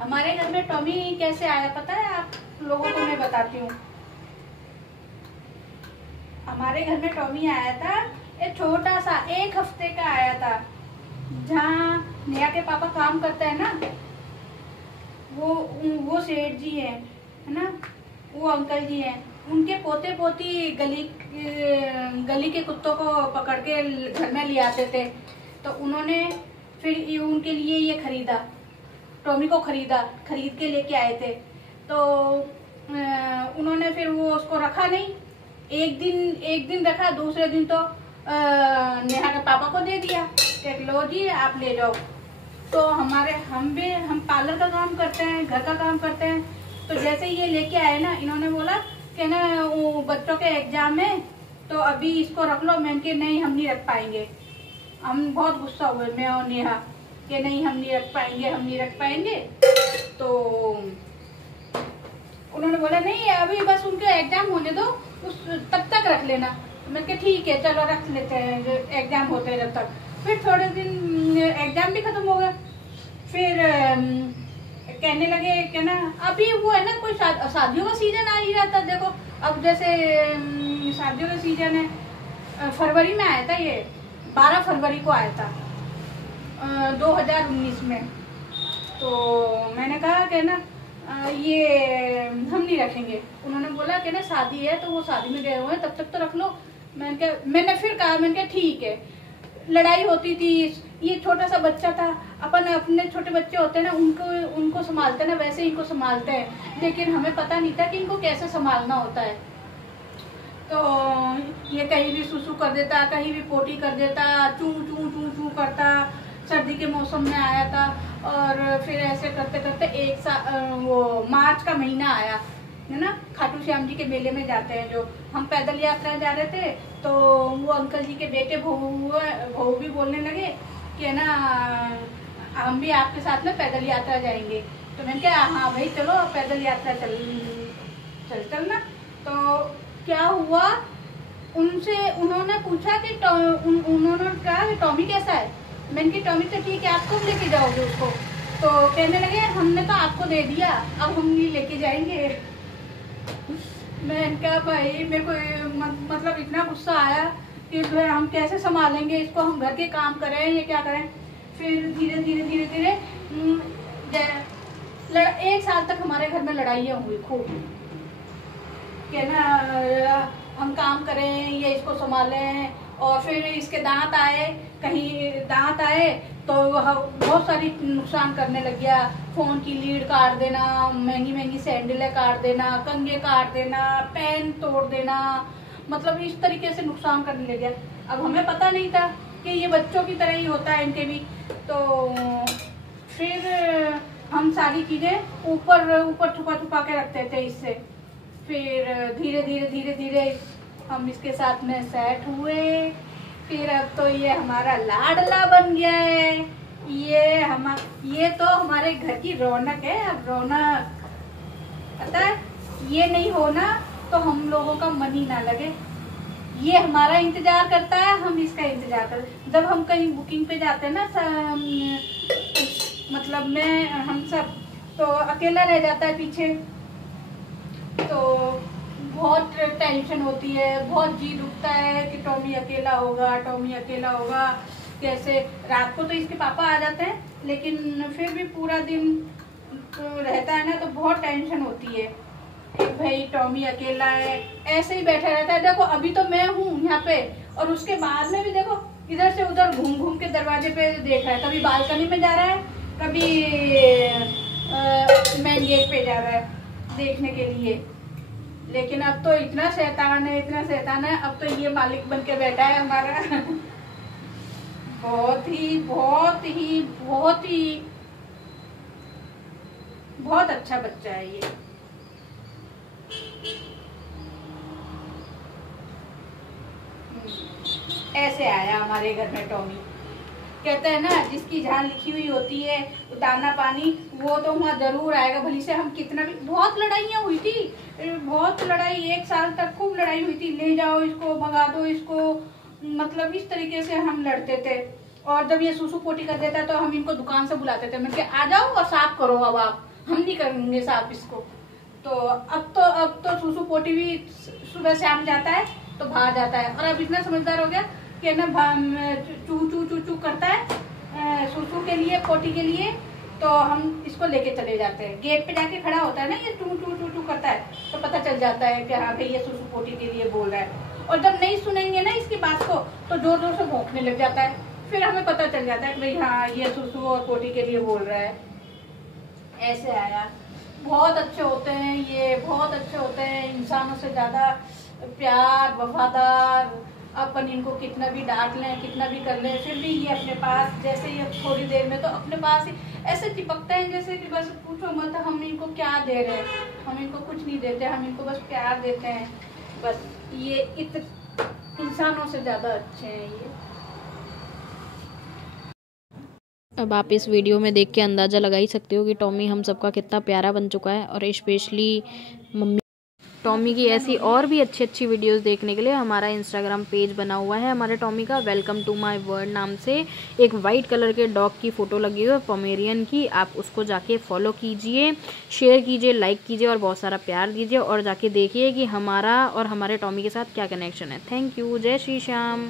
हमारे घर में टॉमी कैसे आया पता है आप लोगों को? मैं बताती हूँ। हमारे घर में टॉमी आया था, एक छोटा सा 1 हफ्ते का आया था। जहाँ नेहा के पापा काम करते हैं ना, वो सेठ जी है ना, वो अंकल जी हैं, उनके पोते पोती गली के कुत्तों को पकड़ के घर में ले आते थे। तो उन्होंने फिर उनके लिए ये खरीदा, टॉमी को खरीद के लेके आए थे। तो उन्होंने फिर वो उसको रखा नहीं, एक दिन रखा, दूसरे दिन तो नेहा के पापा को दे दिया कि लो जी आप ले जाओ। तो हम पार्लर का काम करते हैं, घर का काम करते हैं। तो जैसे ये लेके आए ना, इन्होंने बोला कि ना वो बच्चों के एग्जाम है तो अभी इसको रख लो। मैंने कि नहीं हम नहीं रख पाएंगे। हम बहुत गुस्सा हुए, मैं और नेहा, कि नहीं हम नहीं रख पाएंगे। तो उन्होंने बोला नहीं अभी बस उनके एग्जाम होने दो, तब तक रख लेना। मैंने कहा ठीक है चलो रख लेते हैं, एग्जाम होते हैं जब तक। फिर थोड़े दिन एग्जाम भी खत्म हो गए। फिर कहने लगे कि ना अभी वो है ना, कोई शादियों का सीजन आ ही रहता। देखो अब जैसे शादियों का सीजन है, फरवरी में आया था ये, 12 फरवरी को आया था 2019 में। तो मैंने कहा कि ना ये हम नहीं रखेंगे। उन्होंने बोला कि ना शादी है तो वो शादी में गए हुए हैं, तब तक तो रख लो। मैंने फिर कहा, मैंने कहा ठीक है। लड़ाई होती थी, ये छोटा सा बच्चा था, अपने छोटे बच्चे होते हैं ना, उनको संभालते ना, वैसे इनको संभालते हैं। लेकिन हमें पता नहीं था कि इनको कैसे संभालना होता है। तो ये कहीं भी सुसु कर देता, कहीं भी पोटी कर देता, चू चू चू चू करता। सर्दी के मौसम में आया था और फिर ऐसे करते करते वो मार्च का महीना आया है ना, खाटू श्याम जी के मेले में जाते हैं जो, हम पैदल यात्रा जा रहे थे। तो वो अंकल जी के बेटे बहू भी बोलने लगे कि ना हम भी आपके साथ में पैदल यात्रा जाएंगे। तो मैंने कहा हाँ भाई चलो पैदल यात्रा चलना। तो क्या हुआ, उन्होंने पूछा कि उन्होंने कहा कि टॉमी कैसा है? मैंने कहा टॉमी तो ठीक है, आप कब लेके जाओगे उसको? तो कहने लगे हमने तो आपको दे दिया, अब हम नहीं लेके जाएंगे। मैंने कहा भाई मेरे को मतलब इतना गुस्सा आया कि हम कैसे संभालेंगे इसको, हम घर के काम करें या क्या करें। फिर धीरे धीरे 1 साल तक हमारे घर में लड़ाइयाँ हुई खूब, कि ना हम काम करें या इसको संभालें। और फिर इसके दांत आए तो बहुत सारी नुकसान करने लग गया। फोन की लीड काट देना, महंगी सैंडलें काट देना, कंघे काट देना, पेन तोड़ देना, मतलब इस तरीके से नुकसान करने लग गया। अब हमें पता नहीं था कि ये बच्चों की तरह ही होता है इनके भी। तो फिर हम सारी चीजें ऊपर छुपा के रखते थे इससे। फिर धीरे धीरे हम इसके साथ में सेट हुए। फिर अब तो ये हमारा लाडला बन गया है। ये तो हमारे घर की रौनक है। अब रौनक पता है, ये नहीं होना तो हम लोगों का मन ही ना लगे। ये हमारा इंतजार करता है, हम इसका इंतजार करते। जब हम कहीं बुकिंग पे जाते हैं ना, मतलब हम सब, तो अकेला रह जाता है पीछे। तो बहुत टेंशन होती है, बहुत जी दुखता है कि टॉमी अकेला होगा कैसे। रात को तो इसके पापा आ जाते हैं, लेकिन फिर भी पूरा दिन तो रहता है ना, तो बहुत टेंशन होती है कि भाई टॉमी अकेला है, ऐसे ही बैठा रहता है। देखो अभी तो मैं हूँ यहाँ पे, और उसके बाद में भी देखो इधर से उधर घूम के दरवाजे पे देख रहा है। कभी बालकनी में जा रहा है, कभी मेन गेट पे जा रहा है देखने के लिए। लेकिन अब तो इतना शैतान है, अब तो ये मालिक बन के बैठा है हमारा। बहुत अच्छा बच्चा है ये। ऐसे आया हमारे घर में टॉमी। कहते हैं ना जिसकी जहाँ लिखी हुई होती है दाना पानी, वो तो वहाँ जरूर आएगा। भली से हम कितना भी, बहुत लड़ाइयाँ हुई थी, बहुत लड़ाई, 1 साल तक खूब लड़ाई हुई थी। ले जाओ इसको, भगा दो इसको, मतलब इस तरीके से हम लड़ते थे। और जब ये सूसू पोटी कर देता है तो हम इनको दुकान से बुलाते थे, मैंने कहा आ जाओ और साफ करो, अब आप, हम नहीं करेंगे साफ इसको। तो अब तो सूसू पोटी भी सुबह शाम जाता है तो बाहर जाता है, और अब इतना समझदार हो गया कि ना चू चू चू चू करता है सूसू के लिए, पोटी के लिए, तो हम इसको लेके चले जाते हैं। गेट पे जाके खड़ा होता है ना, ये टू टू टू टू करता है, तो पता चल जाता है कि हाँ भाई ये सूसू पोटी के लिए बोल रहा है। और जब नहीं सुनेंगे ना इसकी बात को तो जोर जोर से भौंकने लग जाता है, फिर हमें पता चल जाता है कि भाई हाँ ये सूसू और पोटी के लिए बोल रहा है। ऐसे आया, बहुत अच्छे होते हैं ये, बहुत अच्छे होते हैं, इंसानों से ज्यादा प्यार, वफादार। अपन इनको कितना भी डांट लें, कितना भी कर लें, फिर भी ये अपने पास, जैसे ये थोड़ी देर में तो अपने पास ही ऐसे चिपकते हैं जैसे कि बस पूछो मत, हम इनको क्या दे रहे हैं, हम इनको कुछ नहीं देते, हम इनको बस प्यार देते हैं बस। ये इंसानों से ज्यादा अच्छे हैं ये। अब आप इस वीडियो में देख के अंदाज़ा लगा ही सकते हो कि टॉमी हम सबका कितना प्यारा बन चुका है। और स्पेशली मम्मी, टॉमी की ऐसी और भी अच्छी अच्छी वीडियोस देखने के लिए हमारा इंस्टाग्राम पेज बना हुआ है हमारे टॉमी का, वेलकम टू माय वर्ल्ड नाम से। एक वाइट कलर के डॉग की फ़ोटो लगी हुई है, पोमेरियन की। आप उसको जाके फॉलो कीजिए, शेयर कीजिए, लाइक कीजिए और बहुत सारा प्यार दीजिए, और जाके देखिए कि हमारा और हमारे टॉमी के साथ क्या कनेक्शन है। थैंक यू, जय श्री श्याम।